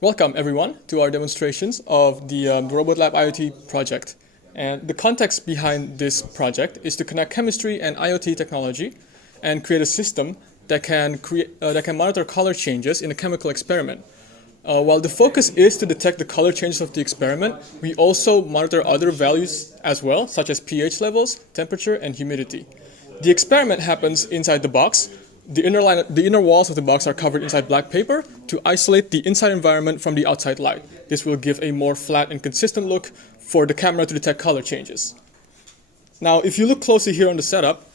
Welcome everyone to our demonstrations of the Robotlab IoT project. And the context behind this project is to connect chemistry and IoT technology and create a system that can monitor color changes in a chemical experiment. While the focus is to detect the color changes of the experiment, we also monitor other values as well, such as pH levels, temperature, and humidity. The experiment happens inside the box. The inner walls of the box are covered inside black paper to isolate the inside environment from the outside light. This will give a more flat and consistent look for the camera to detect color changes. Now, if you look closely here on the setup,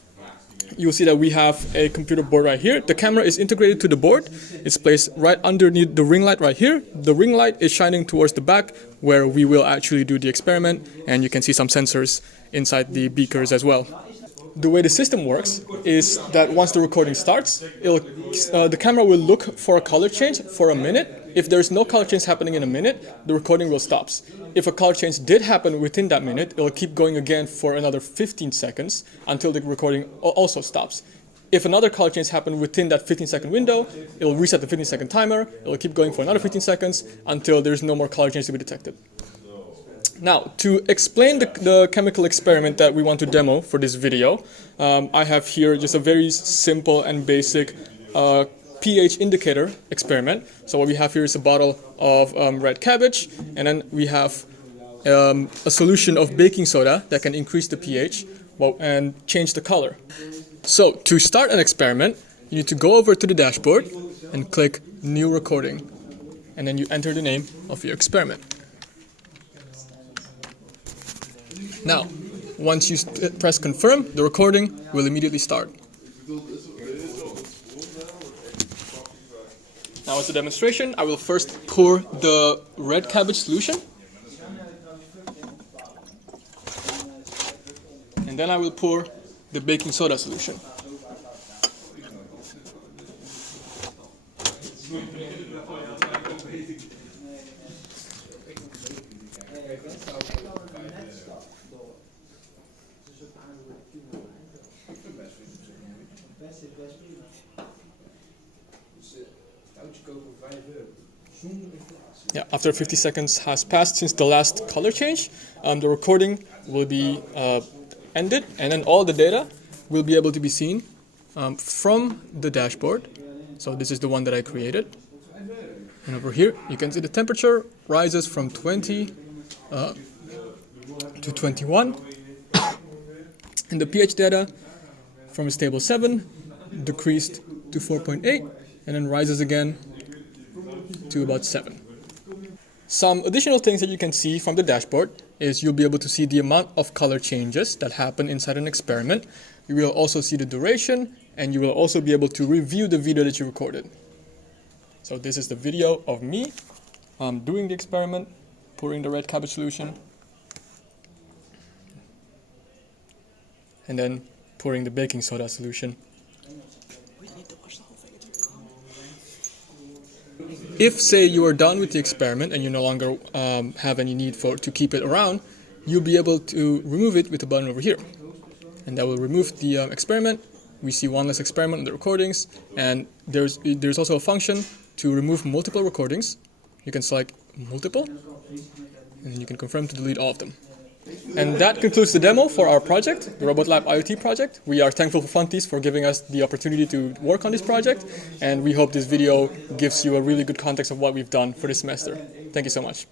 you will see that we have a computer board right here. The camera is integrated to the board. It's placed right underneath the ring light right here. The ring light is shining towards the back where we will actually do the experiment, and you can see some sensors inside the beakers as well. The way the system works is that once the recording starts, the camera will look for a color change for a minute. If there's no color change happening in a minute, the recording will stop. If a color change did happen within that minute, it will keep going again for another 15 seconds until the recording also stops. If another color change happened within that 15-second window, it will reset the 15-second timer. It will keep going for another 15 seconds until there's no more color change to be detected. Now, to explain the chemical experiment that we want to demo for this video, I have here just a very simple and basic pH indicator experiment. So what we have here is a bottle of red cabbage, and then we have a solution of baking soda that can increase the pH and change the color. So to start an experiment, you need to go over to the dashboard and click New Recording, and then you enter the name of your experiment. Now, once you press confirm, the recording will immediately start. Now, as a demonstration, I will first pour the red cabbage solution. And then I will pour the baking soda solution. Yeah, after 50 seconds has passed since the last color change, the recording will be ended, and then all the data will be able to be seen from the dashboard. So this is the one that I created. And over here, you can see the temperature rises from 20 to 21. And the pH data from a stable 7 decreased to 4.8 and then rises again to about 7. Some additional things that you can see from the dashboard is you'll be able to see the amount of color changes that happen inside an experiment. You will also see the duration, and you will also be able to review the video that you recorded. So this is the video of me doing the experiment, pouring the red cabbage solution, and then pouring the baking soda solution. If, say, you are done with the experiment and you no longer have any need to keep it around, you'll be able to remove it with a button over here. And that will remove the experiment. We see one less experiment in the recordings, and there's also a function to remove multiple recordings. You can select multiple, and you can confirm to delete all of them. And that concludes the demo for our project, the Robotlab IoT project. We are thankful for Fontys for giving us the opportunity to work on this project, and we hope this video gives you a really good context of what we've done for this semester. Thank you so much.